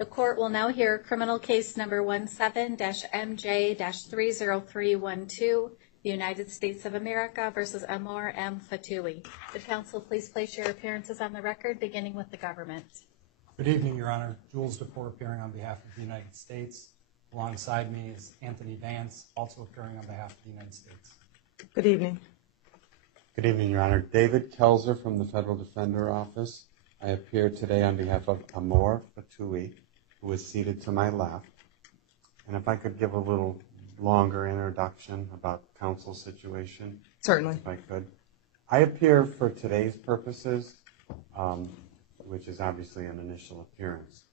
The court will now hear criminal case number 17-MJ-30312, the United States of America versus Amor Ftouhi. Would counsel please place your appearances on the record, beginning with the government. Good evening, Your Honor. Jules DeFore appearing on behalf of the United States. Alongside me is Anthony Vance, also appearing on behalf of the United States. Good evening. Good evening, Your Honor. David Kelzer from the Federal Defender Office. I appear today on behalf of Amor Ftouhi, who is seated to my left. And if I could give a little longer introduction about counsel's situation. Certainly. If I could. I appear for today's purposes, which is obviously an initial appearance.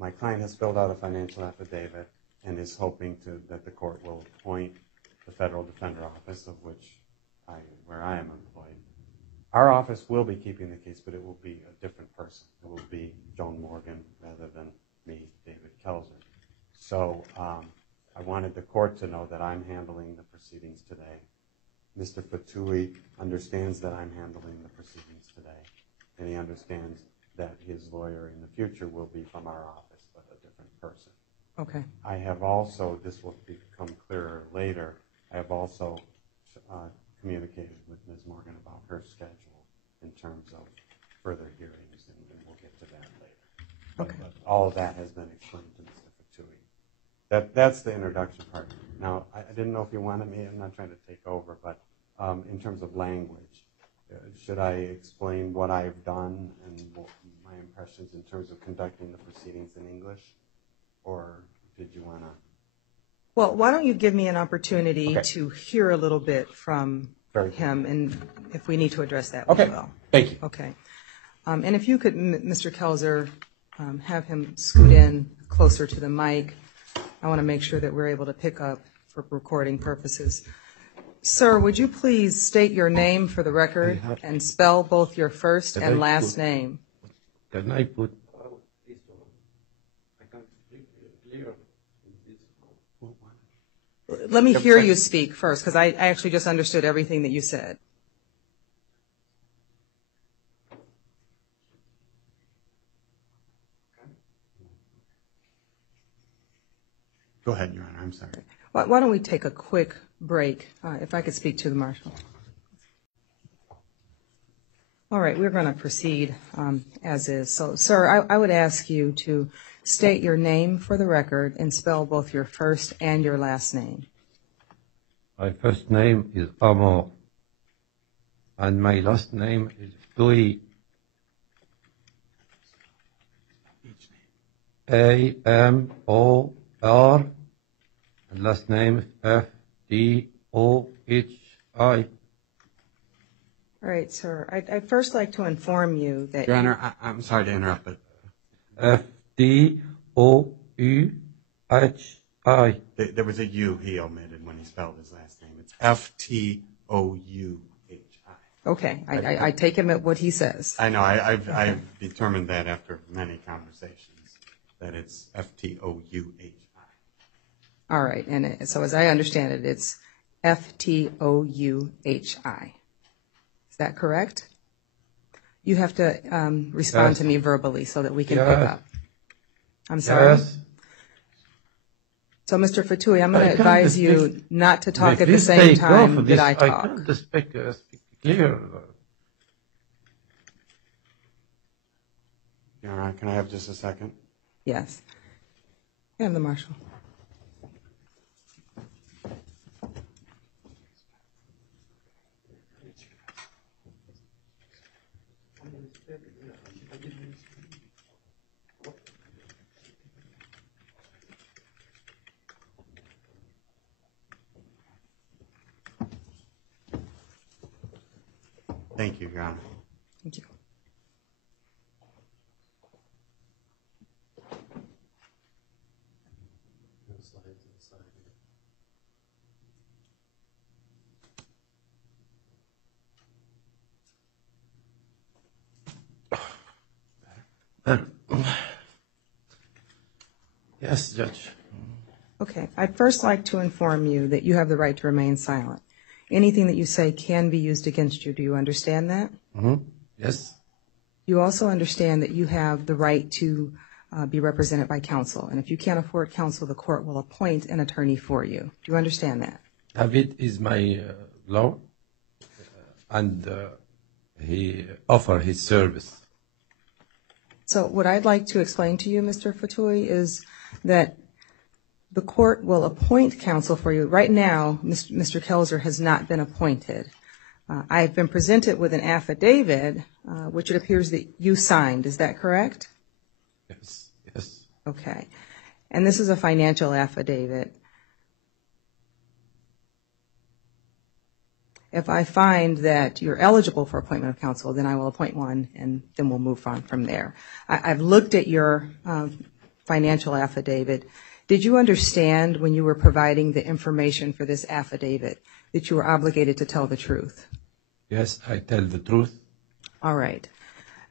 My client has filled out a financial affidavit and is hoping that the court will appoint the Federal Defender Office, where I am employed. Our office will be keeping the case, but it will be a different person. It will be Joan Morgan rather than me, David Kelzer. So I wanted the court to know that I'm handling the proceedings today. Mr. Ftouhi understands that I'm handling the proceedings today, and he understands that his lawyer in the future will be from our office, but a different person. Okay. I have also, this will become clearer later, I have also communicated with Ms. Morgan about her schedule in terms of further hearings, and we'll get to that later. Okay. But all of that has been explained to Mr. Ftouhi. That's the introduction part. Now, I didn't know if you wanted me, I'm not trying to take over, but in terms of language, should I explain what I've done and my impressions in terms of conducting the proceedings in English, or did you want to? Well, why don't you give me an opportunity to hear a little bit from him, and if we need to address that, we will. Thank you. Okay. And if you could, Mr. Kelzer, have him scoot in closer to the mic. I want to make sure that we're able to pick up for recording purposes. Sir, would you please state your name for the record and spell both your first and last name? Can I put? Let me hear you speak first, because I actually just understood everything that you said. Go ahead, Your Honor. I'm sorry. Why don't we take a quick break, if I could speak to the marshal. All right, we're going to proceed as is. So, sir, I would ask you to state your name for the record and spell both your first and your last name. My first name is Amor, and my last name is Ftouhi. A-M-O-R, and last name is F-T-O-H-I. All right, sir. I'd first like to inform you that... Your Honor, I'm sorry to interrupt, but... F-T-O-U-H-I. There was a U he omitted when he spelled his last name. It's F-T-O-U-H-I. Okay, I take him at what he says. I know. I've determined that after many conversations, that it's F-T-O-U-H-I. All right, and so as I understand it, it's F-T-O-U-H-I. Is that correct? You have to respond to me verbally so that we can pick up. I'm sorry? Yes. So, Mr. Ftouhi, I'm going to advise you not to talk at the same time that I talk. I can't speak clear. Your Honor, can I have just a second? Yes. And the marshal. Thank you, Your Honor. Thank you. Yes, Judge. Okay. I'd first like to inform you that you have the right to remain silent. Anything that you say can be used against you. Do you understand that? Mm-hmm. Yes. You also understand that you have the right to be represented by counsel. And if you can't afford counsel, the court will appoint an attorney for you. Do you understand that? David is my law, and he offer his service. So what I'd like to explain to you, Mr. Ftouhi, is that the court will appoint counsel for you. Right now, Mr. Kelzer has not been appointed. I've been presented with an affidavit, which it appears that you signed. Is that correct? Yes, yes. Okay. And this is a financial affidavit. If I find that you're eligible for appointment of counsel, then I will appoint one, and then we'll move on from there. I've looked at your financial affidavit. Did you understand when you were providing the information for this affidavit that you were obligated to tell the truth? Yes, I tell the truth. All right.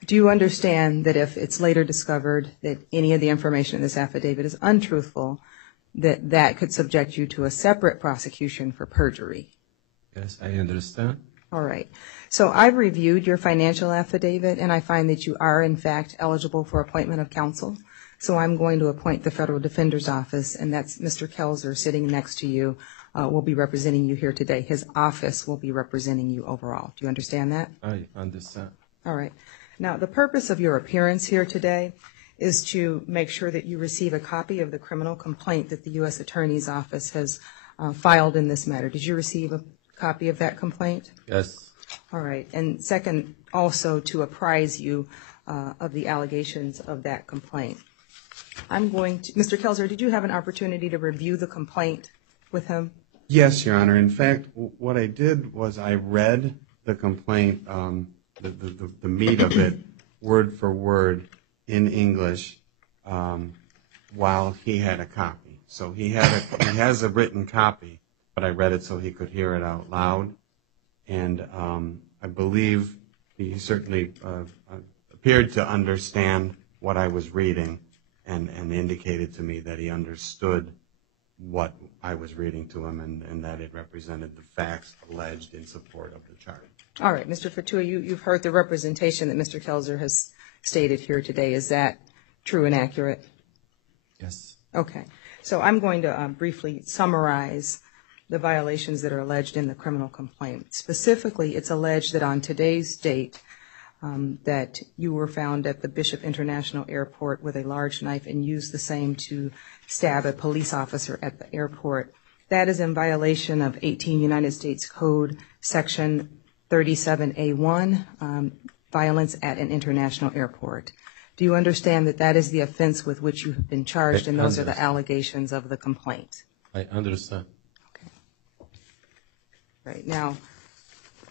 Do you understand that if it's later discovered that any of the information in this affidavit is untruthful, that that could subject you to a separate prosecution for perjury? Yes, I understand. All right. So I've reviewed your financial affidavit, and I find that you are, in fact, eligible for appointment of counsel. So I'm going to appoint the Federal Defender's Office, and that's Mr. Kelzer sitting next to you, will be representing you here today. His office will be representing you overall. Do you understand that? I understand. All right. Now, the purpose of your appearance here today is to make sure that you receive a copy of the criminal complaint that the U.S. Attorney's Office has filed in this matter. Did you receive a copy of that complaint? Yes. All right. And second, also to apprise you of the allegations of that complaint. I'm going to, Mr. Kelzer, did you have an opportunity to review the complaint with him? Yes, Your Honor. In fact, what I did was I read the complaint, the meat of it, word for word in English, while he had a copy. So he has a written copy, but I read it so he could hear it out loud. And I believe he certainly appeared to understand what I was reading, and indicated to me that he understood what I was reading to him, and that it represented the facts alleged in support of the charge. All right. Mr. Ftouhi, you've heard the representation that Mr. Kelzer has stated here today. Is that true and accurate? Yes. Okay. So I'm going to briefly summarize the violations that are alleged in the criminal complaint. Specifically, it's alleged that on today's date, that you were found at the Bishop International Airport with a large knife and used the same to stab a police officer at the airport. That is in violation of 18 United States Code Section 37A1, violence at an international airport. Do you understand that that is the offense with which you have been charged, and those are the allegations of the complaint? I understand. Okay. Right. Now,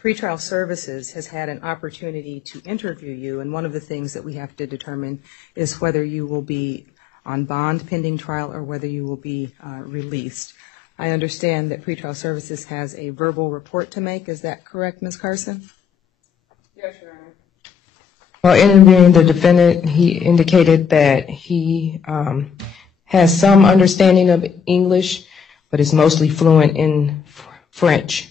Pretrial Services has had an opportunity to interview you, and one of the things that we have to determine is whether you will be on bond pending trial or whether you will be released. I understand that Pretrial Services has a verbal report to make. Is that correct, Ms. Carson? Yes, Your Honor. While interviewing the defendant, he indicated that he has some understanding of English, but is mostly fluent in French.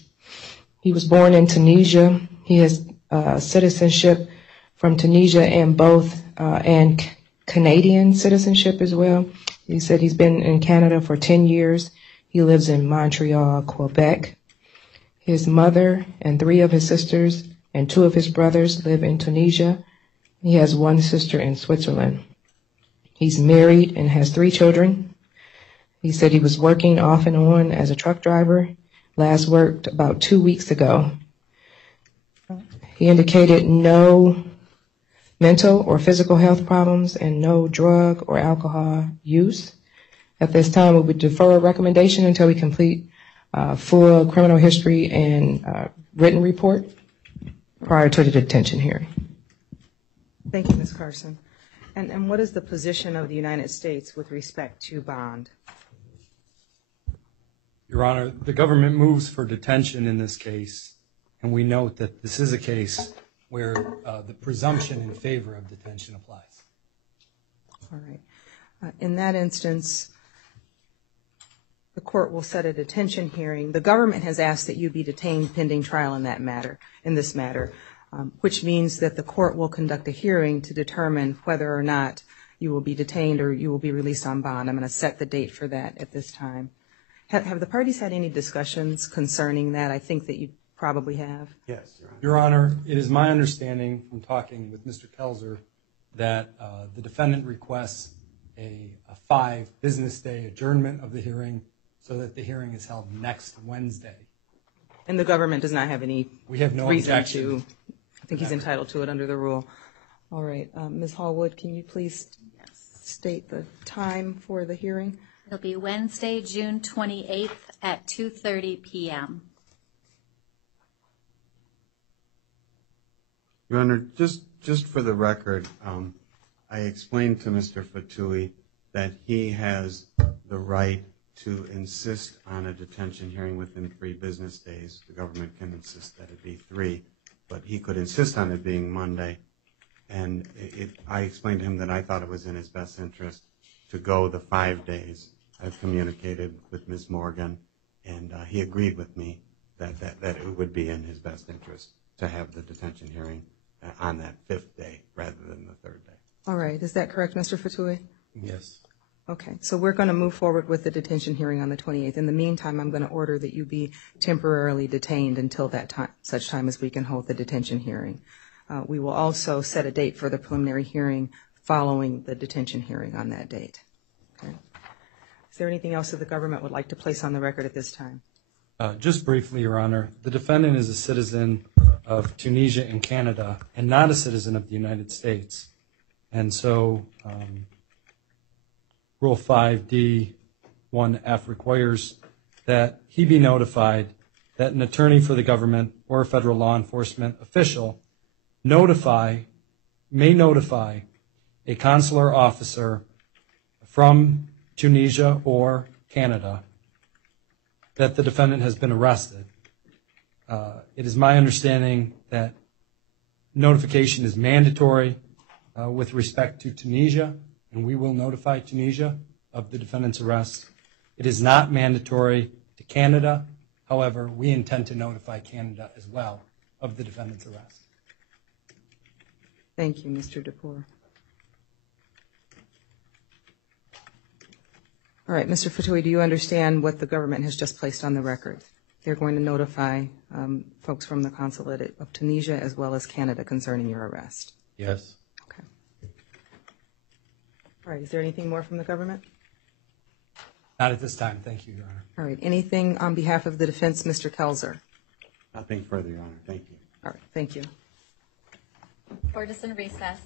He was born in Tunisia. He has citizenship from Tunisia and Canadian citizenship as well. He said he's been in Canada for 10 years. He lives in Montreal, Quebec. His mother and 3 of his sisters and 2 of his brothers live in Tunisia. He has 1 sister in Switzerland. He's married and has 3 children. He said he was working off and on as a truck driver. Last worked about 2 weeks ago. He indicated no mental or physical health problems and no drug or alcohol use. At this time, we would defer a recommendation until we complete full criminal history and written report prior to the detention hearing. Thank you, Ms. Carson. And what is the position of the United States with respect to bond? Your Honor, the government moves for detention in this case, and we note that this is a case where the presumption in favor of detention applies. All right. In that instance, the court will set a detention hearing. The government has asked that you be detained pending trial in this matter, which means that the court will conduct a hearing to determine whether or not you will be detained or you will be released on bond. I'm going to set the date for that at this time. Have the parties had any discussions concerning that? I think that you probably have. Yes, Your Honor. Your Honor, it is my understanding from talking with Mr. Kelzer that the defendant requests a 5-business-day adjournment of the hearing so that the hearing is held next Wednesday. And the government does not have any We have no reason objection. to. I think he's entitled to it under the rule. All right. Ms. Hallwood, can you please state the time for the hearing? It'll be Wednesday, June 28th at 2:30 p.m. Your Honor, just for the record, I explained to Mr. Ftouhi that he has the right to insist on a detention hearing within 3 business days. The government can insist that it be 3, but he could insist on it being Monday. And I explained to him that I thought it was in his best interest to go the 5 days. I've communicated with Ms. Morgan, and he agreed with me that it would be in his best interest to have the detention hearing on that 5th day rather than the 3rd day. All right. Is that correct, Mr. Ftouhi? Yes. Okay. So we're going to move forward with the detention hearing on the 28th. In the meantime, I'm going to order that you be temporarily detained until that time, such time as we can hold the detention hearing. We will also set a date for the preliminary hearing following the detention hearing on that date. Okay. Is there anything else that the government would like to place on the record at this time? Just briefly, Your Honor, the defendant is a citizen of Tunisia and Canada and not a citizen of the United States. And so Rule 5D1F requires that he be notified that an attorney for the government or a federal law enforcement official may notify a consular officer from Tunisia or Canada that the defendant has been arrested. It is my understanding that notification is mandatory with respect to Tunisia, and we will notify Tunisia of the defendant's arrest. It is not mandatory to Canada. However, we intend to notify Canada as well of the defendant's arrest. Thank you, Mr. DePore. All right, Mr. Ftouhi, do you understand what the government has just placed on the record? They're going to notify folks from the consulate of Tunisia as well as Canada concerning your arrest. Yes. Okay. All right, is there anything more from the government? Not at this time. Thank you, Your Honor. All right, anything on behalf of the defense, Mr. Kelzer? Nothing further, Your Honor. Thank you. All right, thank you. Court is in recess.